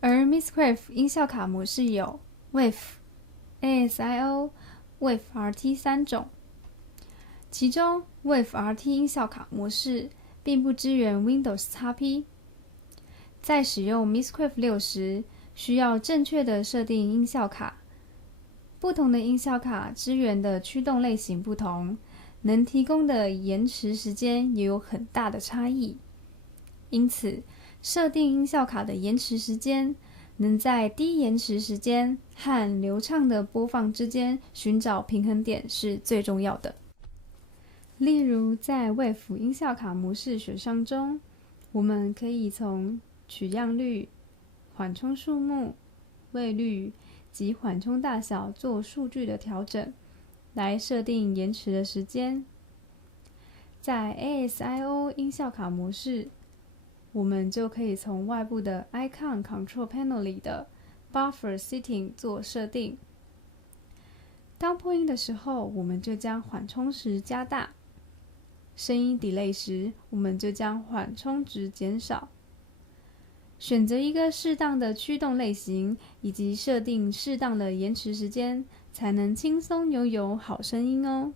而 Mixcraft 音效卡模式有 WAV、ASIO、WAV-RT 三种，其中 WAV-RT 音效卡模式并不支援 Windows XP。在使用 Mixcraft 6时，需要正确的设定音效卡。不同的音效卡支援的驱动类型不同，能提供的延迟时间也有很大的差异。因此，设定音效卡的延迟时间，能在低延迟时间和流畅的播放之间寻找平衡点是最重要的。例如，在 WAV 音效卡模式选项中，我们可以从取样率、缓冲数目、位率及缓冲大小做数据的调整，来设定延迟的时间。在 ASIO 音效卡模式，我们就可以从外部的 Icon Control Panel 里的 Buffer Setting 做设定。当破音的时候，我们就将缓冲时加大；声音 delay 时，我们就将缓冲值减少。选择一个适当的驱动类型，以及设定适当的延迟时间，才能轻松拥有好声音哦。